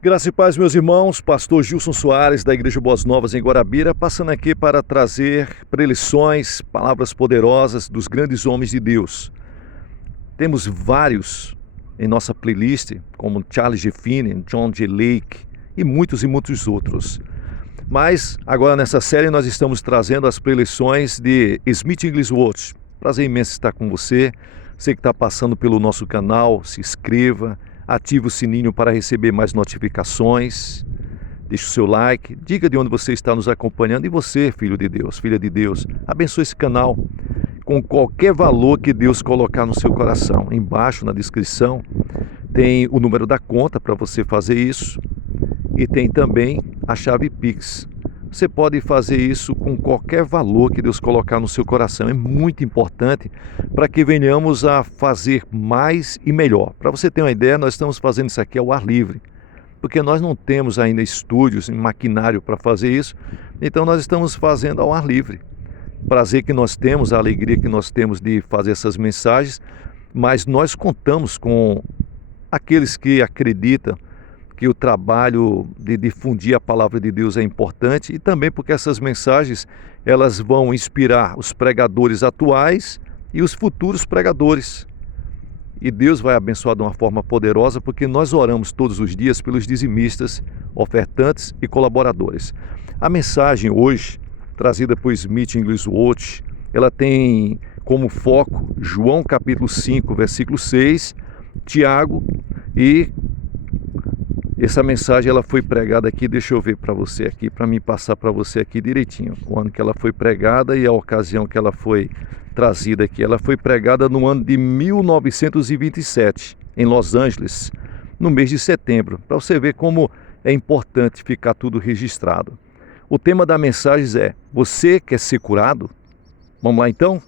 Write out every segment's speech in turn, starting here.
Graça e paz, meus irmãos, pastor Gilson Soares, da Igreja Boas Novas em Guarabira, passando aqui para trazer preleções, palavras poderosas dos grandes homens de Deus. Temos vários em nossa playlist, como Charles G. Finney, John G. Lake e muitos outros. Mas agora nessa série nós estamos trazendo as preleções de Smith Wigglesworth. Prazer imenso estar com você. Você que está passando pelo nosso canal, se inscreva, ative o sininho para receber mais notificações, deixe o seu like, diga de onde você está nos acompanhando. E você, filho de Deus, filha de Deus, abençoe esse canal com qualquer valor que Deus colocar no seu coração. Embaixo na descrição tem o número da conta para você fazer isso e tem também a chave Pix. Você pode fazer isso com qualquer valor que Deus colocar no seu coração. É muito importante para que venhamos a fazer mais e melhor. Para você ter uma ideia, nós estamos fazendo isso aqui ao ar livre, porque nós não temos ainda estúdios e maquinário para fazer isso, então nós estamos fazendo ao ar livre. Prazer que nós temos, a alegria que nós temos de fazer essas mensagens, mas nós contamos com aqueles que acreditam que o trabalho de difundir a palavra de Deus é importante e também porque essas mensagens elas vão inspirar os pregadores atuais e os futuros pregadores. E Deus vai abençoar de uma forma poderosa porque nós oramos todos os dias pelos dizimistas, ofertantes e colaboradores. A mensagem hoje, trazida por Smith Wigglesworth, ela tem como foco João capítulo 5, versículo 6, Tiago e essa mensagem ela foi pregada aqui, deixa eu ver para você aqui, para mim passar para você aqui direitinho, o ano que ela foi pregada e a ocasião que ela foi trazida aqui. Ela foi pregada no ano de 1927, em Los Angeles, no mês de setembro, para você ver como é importante ficar tudo registrado. O tema da mensagem é: você quer ser curado? Vamos lá então?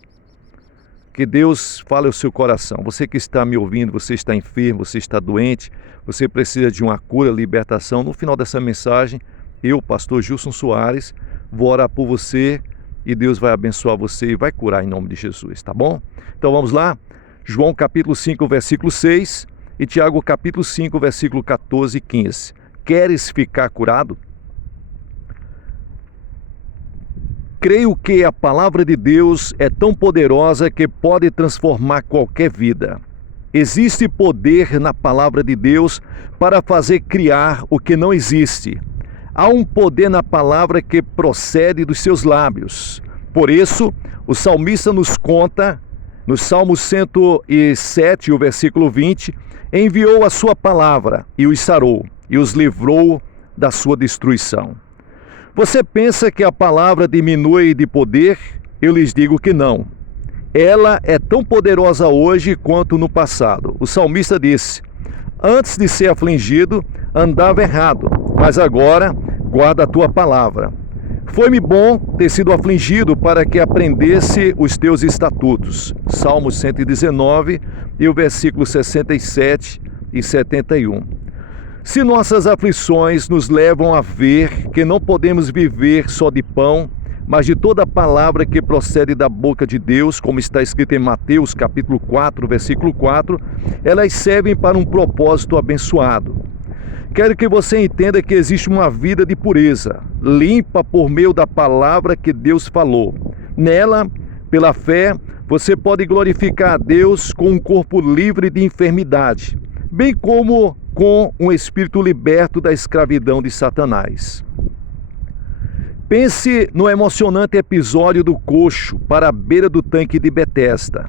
Que Deus fale ao seu coração. Você que está me ouvindo, você está enfermo, você está doente, você precisa de uma cura, libertação. No final dessa mensagem, eu, pastor Gilson Soares, vou orar por você e Deus vai abençoar você e vai curar em nome de Jesus, tá bom? Então vamos lá? João capítulo 5, versículo 6 e Tiago capítulo 5, versículo 14 e 15. Queres ficar curado? Creio que a palavra de Deus é tão poderosa que pode transformar qualquer vida. Existe poder na palavra de Deus para fazer criar o que não existe. Há um poder na palavra que procede dos seus lábios. Por isso, o salmista nos conta, no Salmo 107, o versículo 20, enviou a sua palavra e os sarou e os livrou da sua destruição. Você pensa que a palavra diminui de poder? Eu lhes digo que não. Ela é tão poderosa hoje quanto no passado. O salmista disse: antes de ser afligido, andava errado, mas agora guarda a tua palavra. Foi-me bom ter sido afligido para que aprendesse os teus estatutos. Salmo 119 e o versículo 67 e 71. Se nossas aflições nos levam a ver que não podemos viver só de pão, mas de toda palavra que procede da boca de Deus, como está escrito em Mateus capítulo 4, versículo 4, elas servem para um propósito abençoado. Quero que você entenda que existe uma vida de pureza, limpa por meio da palavra que Deus falou. Nela, pela fé, você pode glorificar a Deus com um corpo livre de enfermidade, bem como com um espírito liberto da escravidão de Satanás. Pense no emocionante episódio do coxo para a beira do tanque de Betesda.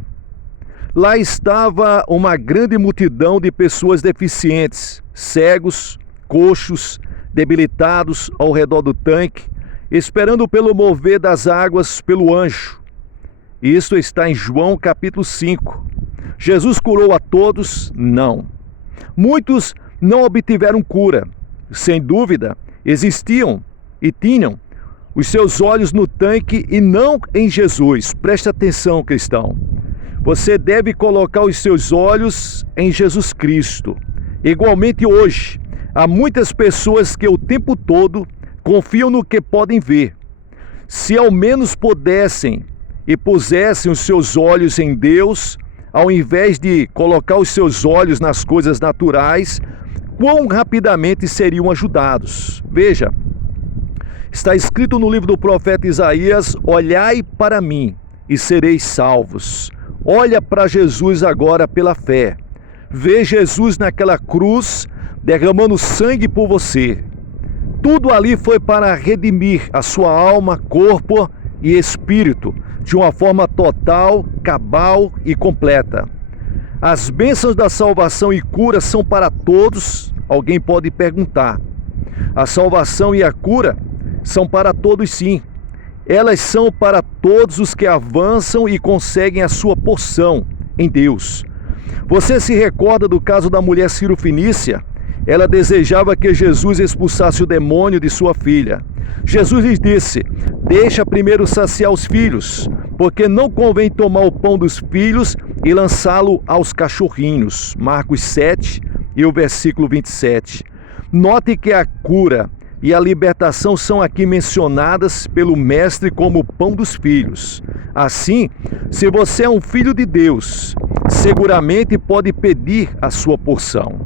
Lá estava uma grande multidão de pessoas deficientes, cegos, coxos, debilitados ao redor do tanque, esperando pelo mover das águas pelo anjo. Isso está em João capítulo 5. Jesus curou a todos? Não. Muitos não obtiveram cura. Sem dúvida, existiam e tinham os seus olhos no tanque e não em Jesus. Preste atenção, cristão. Você deve colocar os seus olhos em Jesus Cristo. Igualmente hoje, há muitas pessoas que o tempo todo confiam no que podem ver. Se ao menos pudessem e pusessem os seus olhos em Deus, ao invés de colocar os seus olhos nas coisas naturais, quão rapidamente seriam ajudados. Veja, está escrito no livro do profeta Isaías: olhai para mim e sereis salvos. Olha para Jesus agora pela fé. Vê Jesus naquela cruz derramando sangue por você. Tudo ali foi para redimir a sua alma, corpo e espírito de uma forma total, cabal e completa. As bênçãos da salvação e cura são para todos. Alguém pode perguntar: a salvação e a cura são para todos, sim. Elas são para todos os que avançam e conseguem a sua porção em Deus. Você se recorda do caso da mulher Sirofenícia? Ela desejava que Jesus expulsasse o demônio de sua filha. Jesus lhes disse: deixa primeiro saciar os filhos, porque não convém tomar o pão dos filhos e lançá-lo aos cachorrinhos. Marcos 7 e o versículo 27. Note que a cura e a libertação são aqui mencionadas pelo Mestre como o pão dos filhos. Assim, se você é um filho de Deus, seguramente pode pedir a sua porção.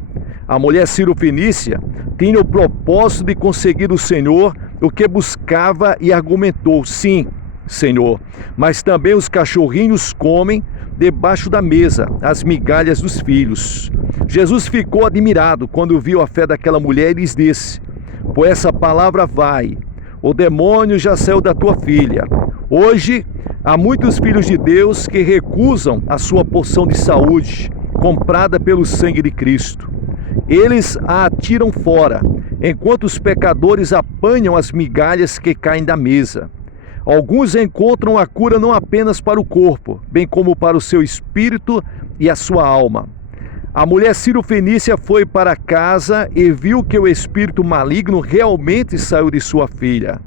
A mulher Sirofenícia tinha o propósito de conseguir do Senhor o que buscava e argumentou: sim, Senhor, mas também os cachorrinhos comem debaixo da mesa as migalhas dos filhos. Jesus ficou admirado quando viu a fé daquela mulher e lhes disse: por essa palavra vai, o demônio já saiu da tua filha. Hoje, há muitos filhos de Deus que recusam a sua porção de saúde, comprada pelo sangue de Cristo. Eles a atiram fora, enquanto os pecadores apanham as migalhas que caem da mesa. Alguns encontram a cura não apenas para o corpo, bem como para o seu espírito e a sua alma. A mulher Sirofenícia foi para casa e viu que o espírito maligno realmente saiu de sua filha.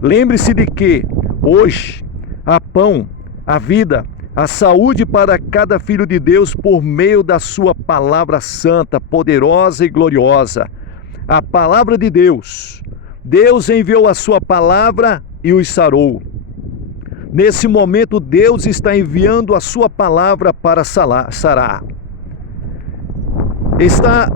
Lembre-se de que, hoje, há pão, a vida, a saúde para cada filho de Deus por meio da sua palavra santa, poderosa e gloriosa. A palavra de Deus. Deus enviou a sua palavra e os sarou. Nesse momento, Deus está enviando a sua palavra para sarar. Está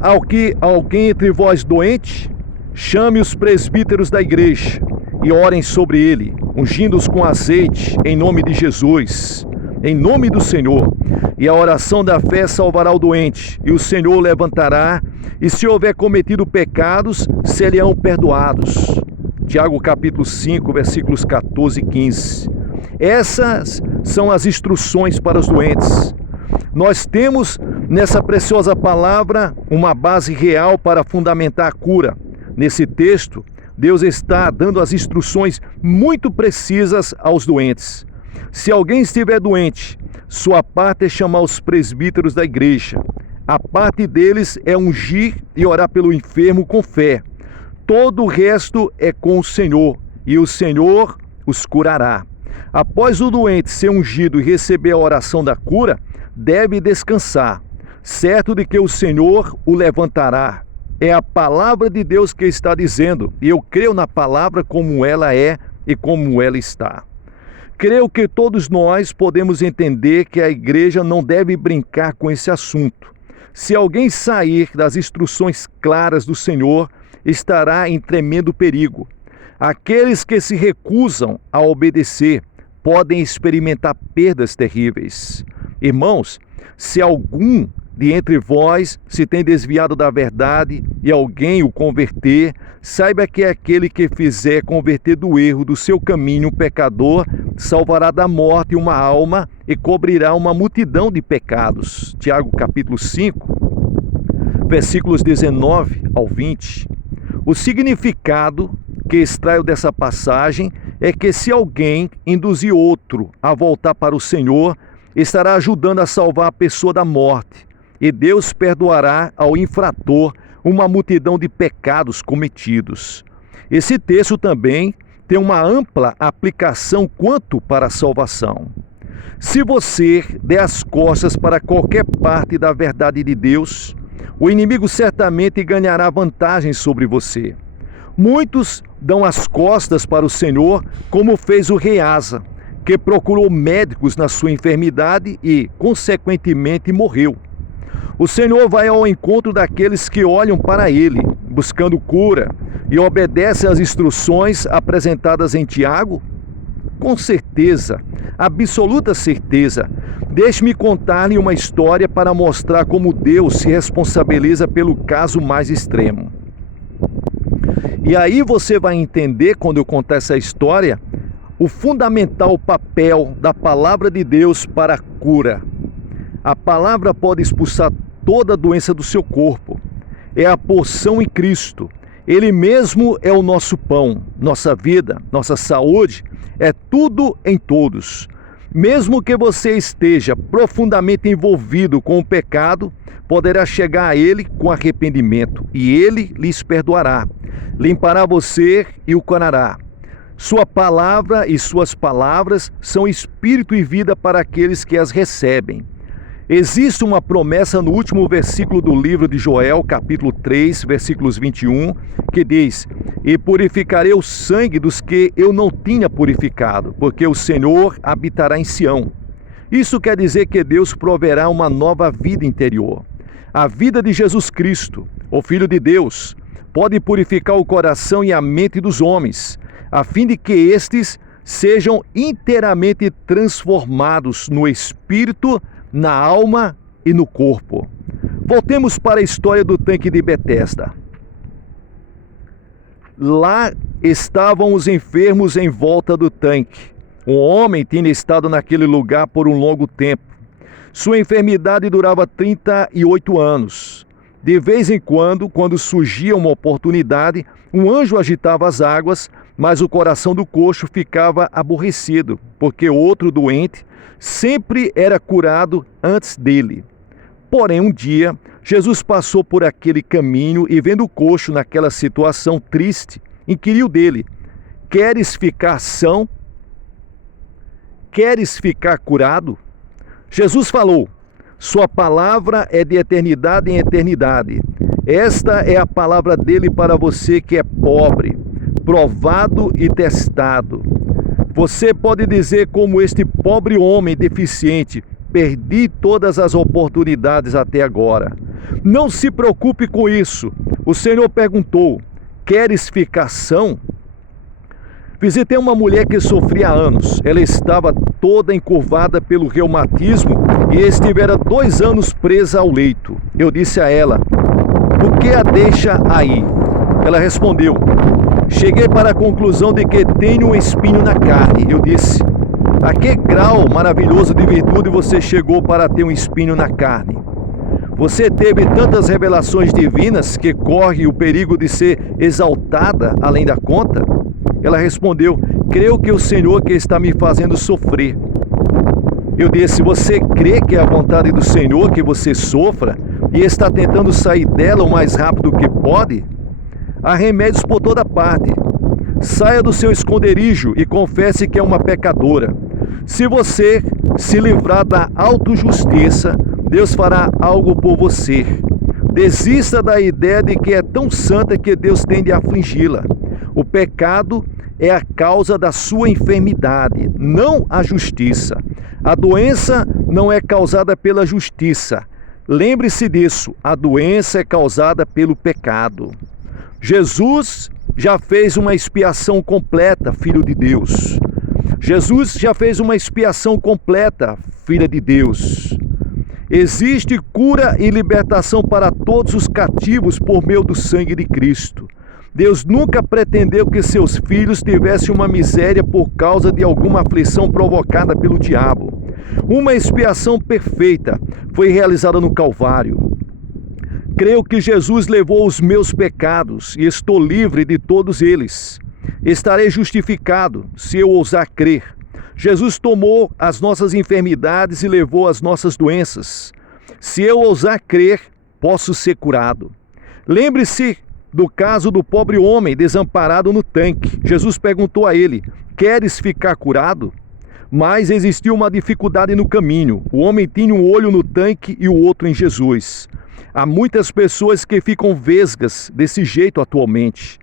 alguém entre vós doente? Chame os presbíteros da igreja e orem sobre ele, ungindo-os com azeite, em nome de Jesus, em nome do Senhor. E a oração da fé salvará o doente, e o Senhor o levantará, e se houver cometido pecados, serão perdoados. Tiago capítulo 5, versículos 14 e 15. Essas são as instruções para os doentes. Nós temos nessa preciosa palavra uma base real para fundamentar a cura. Nesse texto, Deus está dando as instruções muito precisas aos doentes. Se alguém estiver doente, sua parte é chamar os presbíteros da igreja. A parte deles é ungir e orar pelo enfermo com fé. Todo o resto é com o Senhor, e o Senhor os curará. Após o doente ser ungido e receber a oração da cura, deve descansar, certo de que o Senhor o levantará. É a palavra de Deus que está dizendo, e eu creio na palavra como ela é e como ela está. Creio que todos nós podemos entender que a igreja não deve brincar com esse assunto. Se alguém sair das instruções claras do Senhor, estará em tremendo perigo. Aqueles que se recusam a obedecer podem experimentar perdas terríveis. Irmãos, se algum de entre vós se tem desviado da verdade e alguém o converter, saiba que aquele que fizer converter do erro do seu caminho um pecador, salvará da morte uma alma e cobrirá uma multidão de pecados. Tiago capítulo 5, versículos 19 ao 20. O significado que extraio dessa passagem é que se alguém induzir outro a voltar para o Senhor, estará ajudando a salvar a pessoa da morte, e Deus perdoará ao infrator uma multidão de pecados cometidos. Esse texto também tem uma ampla aplicação quanto para a salvação. Se você der as costas para qualquer parte da verdade de Deus, o inimigo certamente ganhará vantagem sobre você. Muitos dão as costas para o Senhor, como fez o rei Asa, que procurou médicos na sua enfermidade e, consequentemente, morreu. O Senhor vai ao encontro daqueles que olham para Ele, buscando cura, e obedecem às instruções apresentadas em Tiago? Com certeza, absoluta certeza. Deixe-me contar-lhe uma história para mostrar como Deus se responsabiliza pelo caso mais extremo. E aí você vai entender, quando eu contar essa história, o fundamental papel da palavra de Deus para a cura. A palavra pode expulsar toda a doença do seu corpo. É a porção em Cristo. Ele mesmo é o nosso pão, nossa vida, nossa saúde, é tudo em todos. Mesmo que você esteja profundamente envolvido com o pecado, poderá chegar a Ele com arrependimento e Ele lhes perdoará, limpará você e o curará. Sua palavra e suas palavras são espírito e vida para aqueles que as recebem. Existe uma promessa no último versículo do livro de Joel, capítulo 3, versículos 21, que diz: "E purificarei o sangue dos que eu não tinha purificado, porque o Senhor habitará em Sião." Isso quer dizer que Deus proverá uma nova vida interior. A vida de Jesus Cristo, o Filho de Deus, pode purificar o coração e a mente dos homens, a fim de que estes sejam inteiramente transformados no espírito, na alma e no corpo. Voltemos para a história do tanque de Betesda. Lá estavam os enfermos em volta do tanque. Um homem tinha estado naquele lugar por um longo tempo. Sua enfermidade durava 38 anos. De vez em quando surgia uma oportunidade, um anjo agitava as águas, mas o coração do coxo ficava aborrecido, porque outro doente sempre era curado antes dele. Porém, um dia, Jesus passou por aquele caminho e, vendo o coxo naquela situação triste, inquiriu dele: "Queres ficar são? Queres ficar curado?" Jesus falou: "Sua palavra é de eternidade em eternidade. Esta é a palavra dele para você que é pobre, provado e testado. Você pode dizer como este pobre homem deficiente: perdi todas as oportunidades até agora. Não se preocupe com isso." O Senhor perguntou: "Queres ficar são?" Visitei uma mulher que sofria há anos. Ela estava toda encurvada pelo reumatismo e estivera 2 anos presa ao leito. Eu disse a ela: "O que a deixa aí?" Ela respondeu: "Cheguei para a conclusão de que tenho um espinho na carne." Eu disse: "A que grau maravilhoso de virtude você chegou para ter um espinho na carne? Você teve tantas revelações divinas que corre o perigo de ser exaltada além da conta?" Ela respondeu: "Creio que o Senhor que está me fazendo sofrer." Eu disse: "Você crê que é a vontade do Senhor que você sofra e está tentando sair dela o mais rápido que pode? Há remédios por toda parte. Saia do seu esconderijo e confesse que é uma pecadora. Se você se livrar da autojustiça, Deus fará algo por você. Desista da ideia de que é tão santa que Deus tem de afligi-la. O pecado é a causa da sua enfermidade, não a justiça. A doença não é causada pela justiça. Lembre-se disso, a doença é causada pelo pecado. Jesus já fez uma expiação completa, Filho de Deus. Jesus já fez uma expiação completa, Filha de Deus. Existe cura e libertação para todos os cativos por meio do sangue de Cristo. Deus nunca pretendeu que seus filhos tivessem uma miséria por causa de alguma aflição provocada pelo diabo. Uma expiação perfeita foi realizada no Calvário. Creio que Jesus levou os meus pecados e estou livre de todos eles. Estarei justificado se eu ousar crer. Jesus tomou as nossas enfermidades e levou as nossas doenças. Se eu ousar crer, posso ser curado. Lembre-se do caso do pobre homem desamparado no tanque. Jesus perguntou a ele: "Queres ficar curado?" Mas existiu uma dificuldade no caminho. O homem tinha um olho no tanque e o outro em Jesus. Há muitas pessoas que ficam vesgas desse jeito atualmente.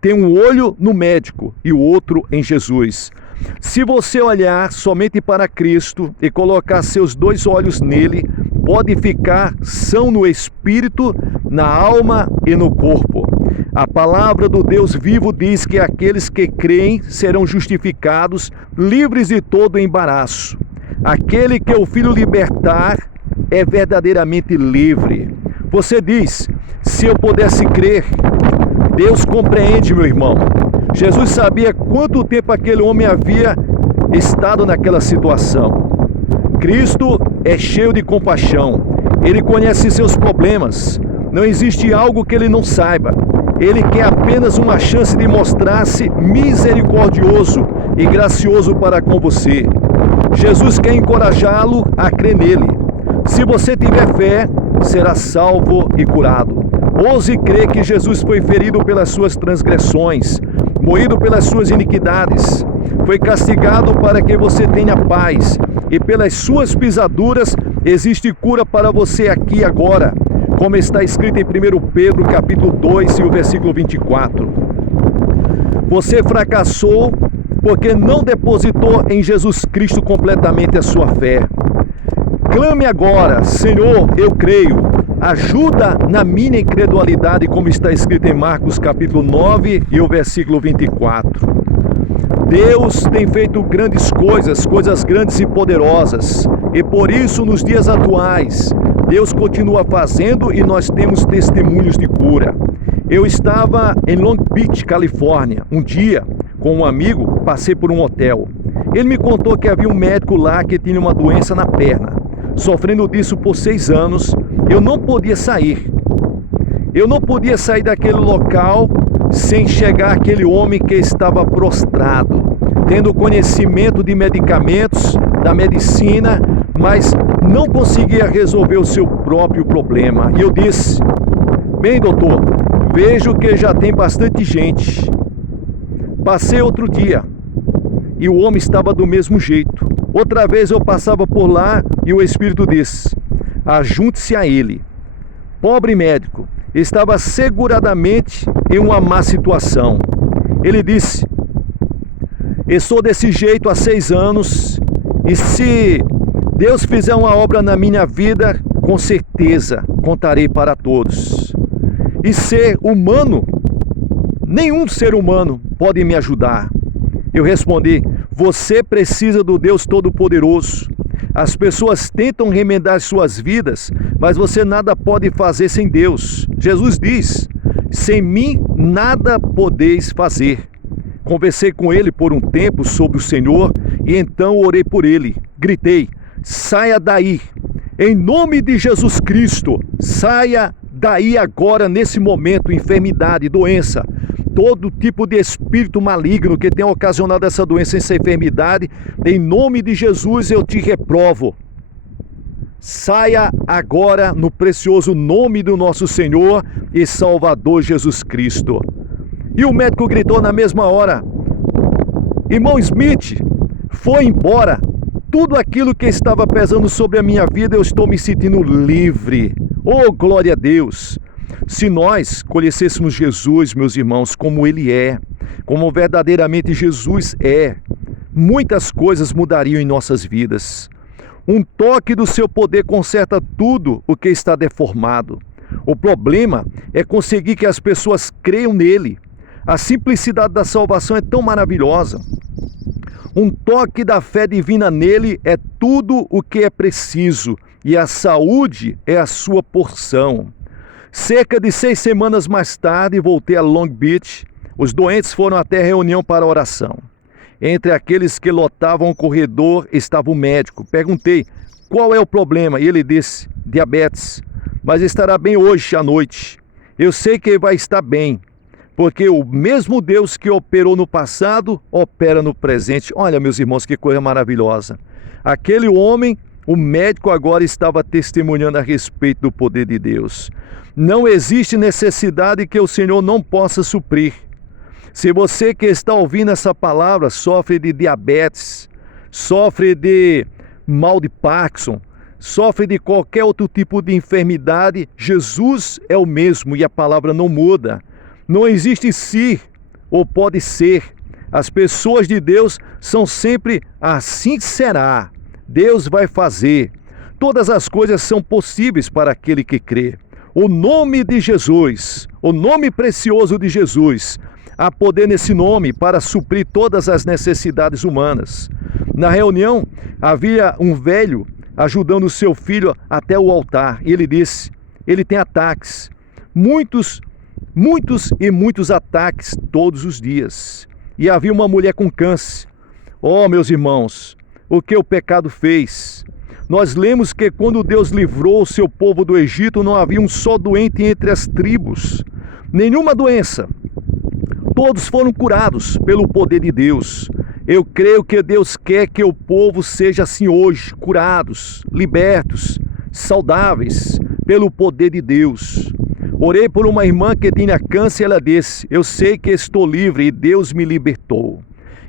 Tem um olho no médico e o outro em Jesus. Se você olhar somente para Cristo e colocar seus 2 olhos nele, pode ficar são no espírito, na alma e no corpo. A palavra do Deus vivo diz que aqueles que creem serão justificados, livres de todo embaraço. Aquele que o Filho libertar é verdadeiramente livre. Você diz, se eu pudesse crer, Deus compreende, meu irmão. Jesus sabia quanto tempo aquele homem havia estado naquela situação. Cristo é cheio de compaixão. Ele conhece seus problemas. Não existe algo que ele não saiba. Ele quer apenas uma chance de mostrar-se misericordioso e gracioso para com você. Jesus quer encorajá-lo a crer nele. Se você tiver fé, será salvo e curado. Ouse crer que Jesus foi ferido pelas suas transgressões, moído pelas suas iniquidades, foi castigado para que você tenha paz, e pelas suas pisaduras existe cura para você aqui e agora, como está escrito em 1 Pedro capítulo 2 e o versículo 24. Você fracassou porque não depositou em Jesus Cristo completamente a sua fé. Clame agora, Senhor, eu creio, ajuda na minha incredulidade, como está escrito em Marcos capítulo 9 e o versículo 24. Deus tem feito grandes coisas, coisas grandes e poderosas, e por isso nos dias atuais, Deus continua fazendo e nós temos testemunhos de cura. Eu estava em Long Beach, Califórnia, um dia, com um amigo, passei por um hotel. Ele me contou que havia um médico lá que tinha uma doença na perna. Sofrendo disso por 6 anos, eu não podia sair. Eu não podia sair daquele local sem chegar aquele homem que estava prostrado, tendo conhecimento de medicamentos, da medicina, mas não conseguia resolver o seu próprio problema. E eu disse, bem doutor, vejo que já tem bastante gente. Passei outro dia e o homem estava do mesmo jeito. Outra vez eu passava por lá e o Espírito disse, ajunte-se a ele. Pobre médico, estava seguradamente em uma má situação. Ele disse, estou desse jeito há 6 anos e se Deus fizer uma obra na minha vida, com certeza contarei para todos. E ser humano, nenhum ser humano pode me ajudar. Eu respondi, você precisa do Deus Todo-Poderoso. As pessoas tentam remendar suas vidas, mas você nada pode fazer sem Deus. Jesus diz, sem mim nada podeis fazer. Conversei com ele por um tempo sobre o Senhor e então orei por ele. Gritei, saia daí, em nome de Jesus Cristo, saia daí agora nesse momento, enfermidade, doença, todo tipo de espírito maligno que tenha ocasionado essa doença, essa enfermidade, em nome de Jesus eu te reprovo. Saia agora no precioso nome do nosso Senhor e Salvador Jesus Cristo. E o médico gritou na mesma hora, irmão Smith, foi embora. Tudo aquilo que estava pesando sobre a minha vida, eu estou me sentindo livre. Oh, glória a Deus! Se nós conhecêssemos Jesus, meus irmãos, como Ele é, como verdadeiramente Jesus é, muitas coisas mudariam em nossas vidas. Um toque do seu poder conserta tudo o que está deformado. O problema é conseguir que as pessoas creiam nele. A simplicidade da salvação é tão maravilhosa. Um toque da fé divina nele é tudo o que é preciso e a saúde é a sua porção. Cerca de 6 semanas mais tarde, voltei a Long Beach. Os doentes foram até a reunião para oração. Entre aqueles que lotavam o corredor estava o médico. Perguntei, qual é o problema? E ele disse, diabetes, mas estará bem hoje à noite. Eu sei que vai estar bem, porque o mesmo Deus que operou no passado, opera no presente. Olha, meus irmãos, que coisa maravilhosa. Aquele homem, o médico agora estava testemunhando a respeito do poder de Deus. Não existe necessidade que o Senhor não possa suprir. Se você que está ouvindo essa palavra sofre de diabetes, sofre de mal de Parkinson, sofre de qualquer outro tipo de enfermidade, Jesus é o mesmo e a palavra não muda. Não existe se ou pode ser. As pessoas de Deus são sempre assim será. Deus vai fazer. todas as coisas são possíveis para aquele que crê. O nome de Jesus, o nome precioso de Jesus, há poder nesse nome para suprir todas as necessidades humanas. Na reunião, havia um velho ajudando seu filho até o altar. E ele disse, ele tem ataques, muitos ataques todos os dias. E havia uma mulher com câncer. Oh, meus irmãos, o que o pecado fez? Nós lemos que quando Deus livrou o seu povo do Egito, não havia um só doente entre as tribos, nenhuma doença. Todos foram curados pelo poder de Deus. Eu creio que Deus quer que o povo seja assim hoje, curados, libertos, saudáveis, pelo poder de Deus. Orei por uma irmã que tinha câncer e ela disse, eu sei que estou livre e Deus me libertou.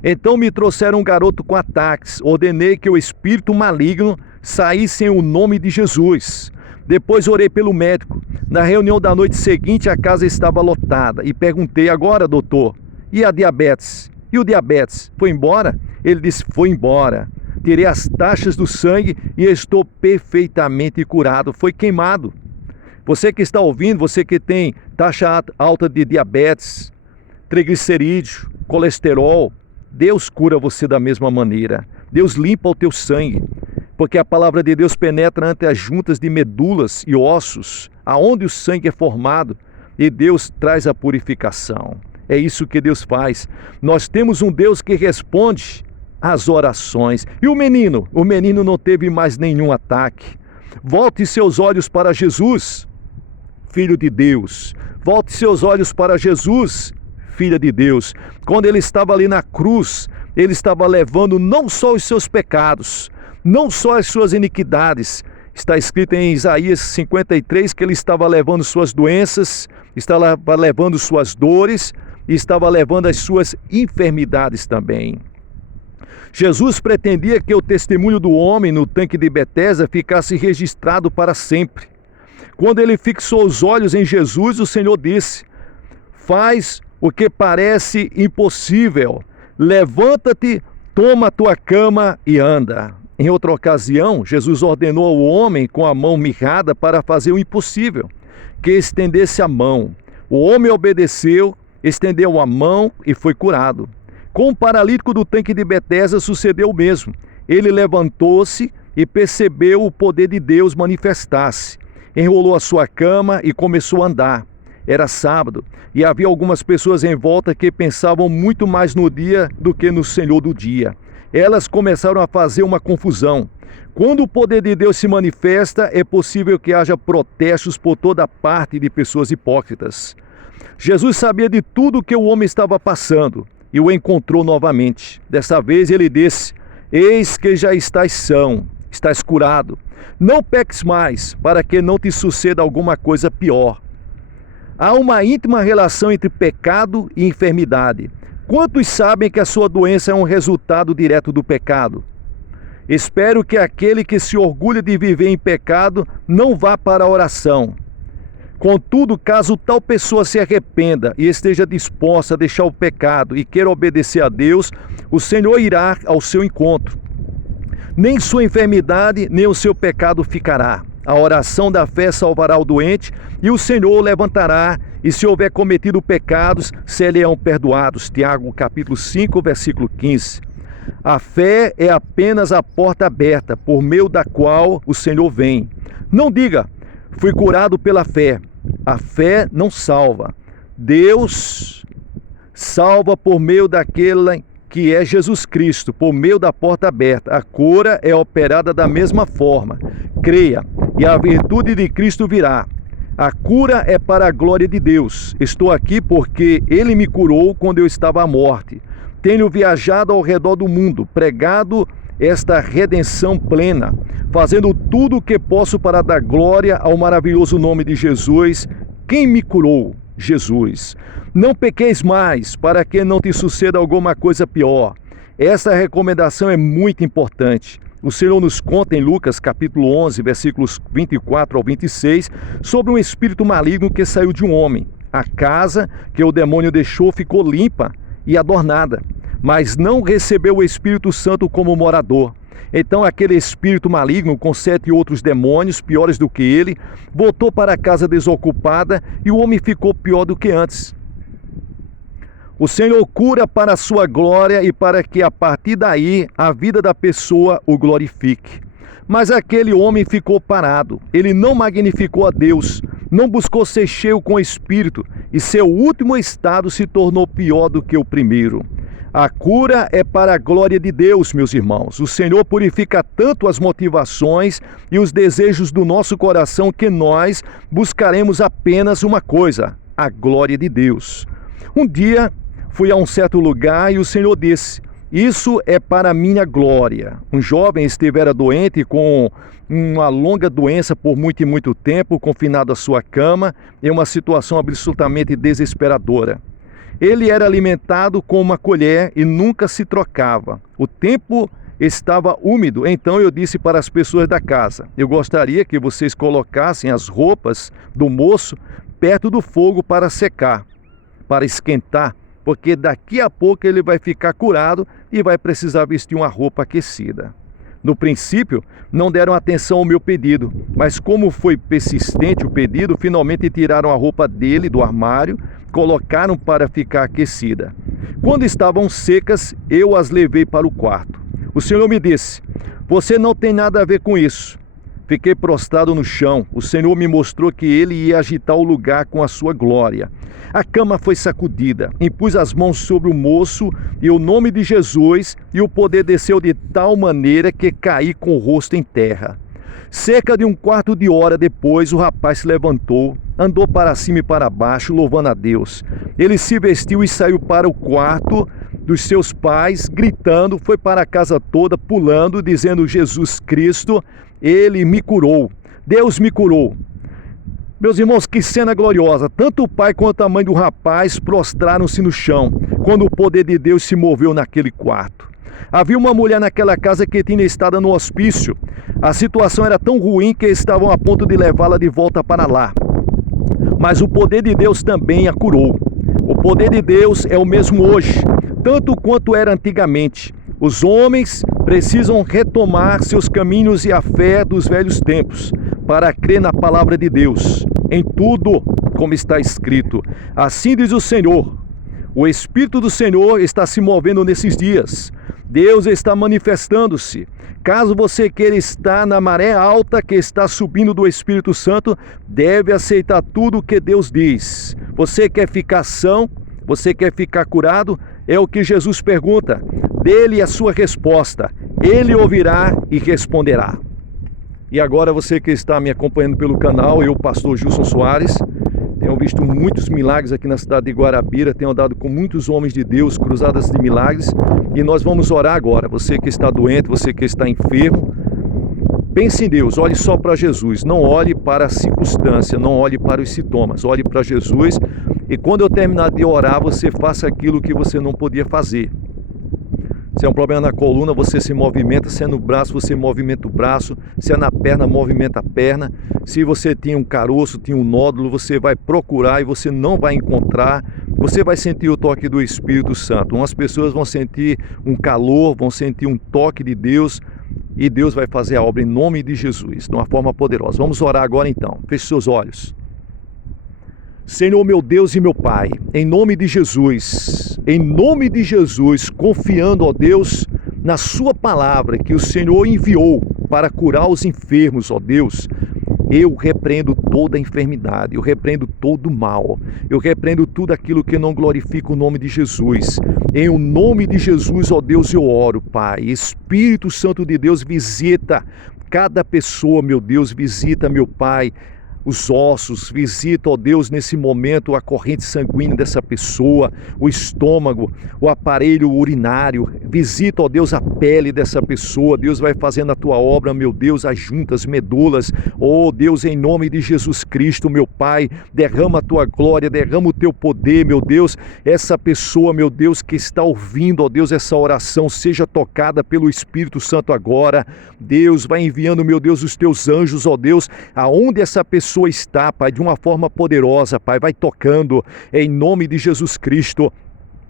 Então me trouxeram um garoto com ataques, ordenei que o espírito maligno saísse em o nome de Jesus. Depois orei pelo médico. Na reunião da noite seguinte, a casa estava lotada. E perguntei, agora, doutor, e a diabetes? E o diabetes? Foi embora? Ele disse, foi embora. Tirei as taxas do sangue e estou perfeitamente curado. Foi queimado. Você que está ouvindo, você que tem taxa alta de diabetes, triglicerídeo, colesterol, Deus cura você da mesma maneira. Deus limpa o teu sangue. Porque a palavra de Deus penetra ante as juntas de medulas e ossos, aonde o sangue é formado, e Deus traz a purificação. É isso que Deus faz. Nós temos um Deus que responde às orações. E o menino? O menino não teve mais nenhum ataque. Volte seus olhos para Jesus, Filho de Deus. Volte seus olhos para Jesus, Filha de Deus. Quando ele estava ali na cruz, ele estava levando não só os seus pecados, não só as suas iniquidades. Está escrito em Isaías 53 que ele estava levando suas doenças, estava levando suas dores e estava levando as suas enfermidades também. Jesus pretendia que o testemunho do homem no tanque de Betesda ficasse registrado para sempre. Quando ele fixou os olhos em Jesus, o Senhor disse, faz o que parece impossível, levanta-te, toma a tua cama e anda. Em outra ocasião, Jesus ordenou ao homem com a mão mirrada para fazer o impossível, que estendesse a mão. O homem obedeceu, estendeu a mão e foi curado. Com o paralítico do tanque de Betesda sucedeu o mesmo. Ele levantou-se e percebeu o poder de Deus manifestar-se. Enrolou a sua cama e começou a andar. Era sábado e havia algumas pessoas em volta que pensavam muito mais no dia do que no Senhor do dia. Elas começaram a fazer uma confusão. Quando o poder de Deus se manifesta, é possível que haja protestos por toda parte de pessoas hipócritas. Jesus sabia de tudo que o homem estava passando e o encontrou novamente. Dessa vez ele disse, eis que já estás são, estás curado. Não peques mais, para que não te suceda alguma coisa pior. Há uma íntima relação entre pecado e enfermidade. Quantos sabem que a sua doença é um resultado direto do pecado? Espero que aquele que se orgulha de viver em pecado não vá para a oração. Contudo, caso tal pessoa se arrependa e esteja disposta a deixar o pecado e queira obedecer a Deus, o Senhor irá ao seu encontro. Nem sua enfermidade, nem o seu pecado ficará. A oração da fé salvará o doente e o Senhor o levantará, e se houver cometido pecados, serão perdoados. Tiago capítulo 5, versículo 15. A fé é apenas a porta aberta, por meio da qual o Senhor vem. Não diga, fui curado pela fé. A fé não salva. Deus salva por meio daquele que é Jesus Cristo, por meio da porta aberta. A cura é operada da mesma forma. Creia, e a virtude de Cristo virá. A cura é para a glória de Deus. Estou aqui porque Ele me curou quando eu estava à morte. Tenho viajado ao redor do mundo, pregado esta redenção plena, fazendo tudo o que posso para dar glória ao maravilhoso nome de Jesus. Quem me curou? Jesus. Não pequeis mais, para que não te suceda alguma coisa pior. Essa recomendação é muito importante. O Senhor nos conta em Lucas capítulo 11, versículos 24 ao 26, sobre um espírito maligno que saiu de um homem. A casa que o demônio deixou ficou limpa e adornada, mas não recebeu o Espírito Santo como morador. Então aquele espírito maligno, com 7 outros demônios, piores do que ele, voltou para a casa desocupada e o homem ficou pior do que antes. O Senhor cura para a sua glória e para que a partir daí a vida da pessoa o glorifique. Mas aquele homem ficou parado, ele não magnificou a Deus, não buscou ser cheio com o Espírito e seu último estado se tornou pior do que o primeiro. A cura é para a glória de Deus, meus irmãos. O Senhor purifica tanto as motivações e os desejos do nosso coração que nós buscaremos apenas uma coisa: a glória de Deus. Um dia fui a um certo lugar e o Senhor disse: isso é para a minha glória. Um jovem estivera doente com uma longa doença por muito e muito tempo, confinado à sua cama, em uma situação absolutamente desesperadora. Ele era alimentado com uma colher e nunca se trocava. O tempo estava úmido, então eu disse para as pessoas da casa: eu gostaria que vocês colocassem as roupas do moço perto do fogo para secar, para esquentar, porque daqui a pouco ele vai ficar curado e vai precisar vestir uma roupa aquecida. No princípio, não deram atenção ao meu pedido, mas como foi persistente o pedido, finalmente tiraram a roupa dele do armário, colocaram para ficar aquecida. Quando estavam secas, eu as levei para o quarto. O Senhor me disse: você não tem nada a ver com isso. Fiquei prostrado no chão. O Senhor me mostrou que ele ia agitar o lugar com a sua glória. A cama foi sacudida, impus as mãos sobre o moço e o nome de Jesus, e o poder desceu de tal maneira que caí com o rosto em terra. Cerca de um quarto de hora depois, o rapaz se levantou, andou para cima e para baixo, louvando a Deus. Ele se vestiu e saiu para o quarto dos seus pais, gritando, foi para a casa toda, pulando, dizendo: Jesus Cristo, ele me curou, Deus me curou. Meus irmãos, que cena gloriosa! Tanto o pai quanto a mãe do rapaz prostraram-se no chão, quando o poder de Deus se moveu naquele quarto. Havia uma mulher naquela casa que tinha estado no hospício. A situação era tão ruim que estavam a ponto de levá-la de volta para lá. Mas o poder de Deus também a curou. O poder de Deus é o mesmo hoje, tanto quanto era antigamente. Os homens precisam retomar seus caminhos e a fé dos velhos tempos para crer na palavra de Deus, em tudo como está escrito. Assim diz o Senhor: o Espírito do Senhor está se movendo nesses dias. Deus está manifestando-se. Caso você queira estar na maré alta que está subindo do Espírito Santo, deve aceitar tudo o que Deus diz. Você quer ficar são? Você quer ficar curado? É o que Jesus pergunta. Dê-lhe a sua resposta. Ele ouvirá e responderá. E agora você que está me acompanhando pelo canal, eu, pastor Gilson Soares, tenho visto muitos milagres aqui na cidade de Guarabira, tenho andado com muitos homens de Deus, cruzadas de milagres, e nós vamos orar agora. Você que está doente, você que está enfermo, pense em Deus, olhe só para Jesus, não olhe para a circunstância, não olhe para os sintomas, olhe para Jesus, e quando eu terminar de orar, você faça aquilo que você não podia fazer. Se é um problema na coluna, você se movimenta. Se é no braço, você movimenta o braço. Se é na perna, movimenta a perna. Se você tinha um caroço, tinha um nódulo, você vai procurar e você não vai encontrar. Você vai sentir o toque do Espírito Santo. Umas pessoas vão sentir um calor, vão sentir um toque de Deus, e Deus vai fazer a obra em nome de Jesus, de uma forma poderosa. Vamos orar agora então. Feche seus olhos. Senhor, meu Deus e meu Pai, em nome de Jesus, confiando, ó Deus, na sua palavra que o Senhor enviou para curar os enfermos, ó Deus, eu repreendo toda a enfermidade, eu repreendo todo o mal, eu repreendo tudo aquilo que não glorifica o nome de Jesus. Em o nome de Jesus, ó Deus, eu oro, Pai. Espírito Santo de Deus, visita cada pessoa, meu Deus, visita, meu Pai, os ossos, visita, ó Deus, nesse momento a corrente sanguínea dessa pessoa, o estômago, o aparelho urinário, visita, ó Deus, a pele dessa pessoa. Deus vai fazendo a tua obra, meu Deus, as juntas, medulas, ó Deus, em nome de Jesus Cristo, meu Pai, derrama a tua glória, derrama o teu poder, meu Deus, essa pessoa, meu Deus, que está ouvindo, ó Deus, essa oração, seja tocada pelo Espírito Santo agora. Deus vai enviando, meu Deus, os teus anjos, ó Deus, aonde essa pessoa está, Pai, de uma forma poderosa, Pai, vai tocando em nome de Jesus Cristo.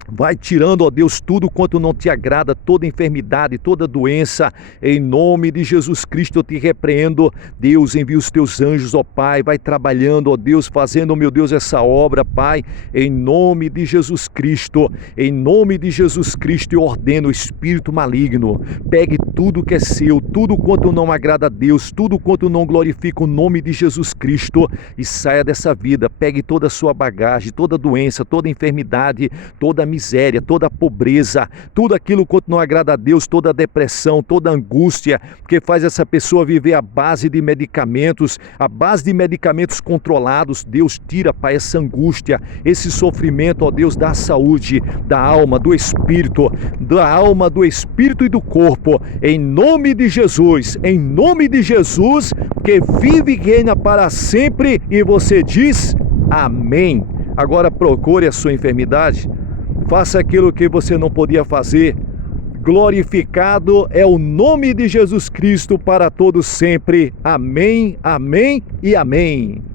Vai tirando, ó Deus, tudo quanto não te agrada, toda enfermidade, toda doença. Em nome de Jesus Cristo eu te repreendo. Deus, envia os teus anjos, ó Pai. Vai trabalhando, ó Deus, fazendo, meu Deus, essa obra, Pai. Em nome de Jesus Cristo. Em nome de Jesus Cristo eu ordeno o espírito maligno. Pegue tudo que é seu, tudo quanto não agrada a Deus, tudo quanto não glorifica o nome de Jesus Cristo e saia dessa vida. Pegue toda a sua bagagem, toda doença, toda enfermidade, toda miséria, toda pobreza, tudo aquilo quanto não agrada a Deus, toda depressão, toda angústia, que faz essa pessoa viver à base de medicamentos, controlados. Deus, tira, Pai, essa angústia, esse sofrimento, ó Deus, da saúde, da alma, do espírito e do corpo, em nome de Jesus, que vive e reina para sempre, e você diz amém. Agora procure a sua enfermidade, faça aquilo que você não podia fazer. Glorificado é o nome de Jesus Cristo para todos sempre. Amém, amém e amém.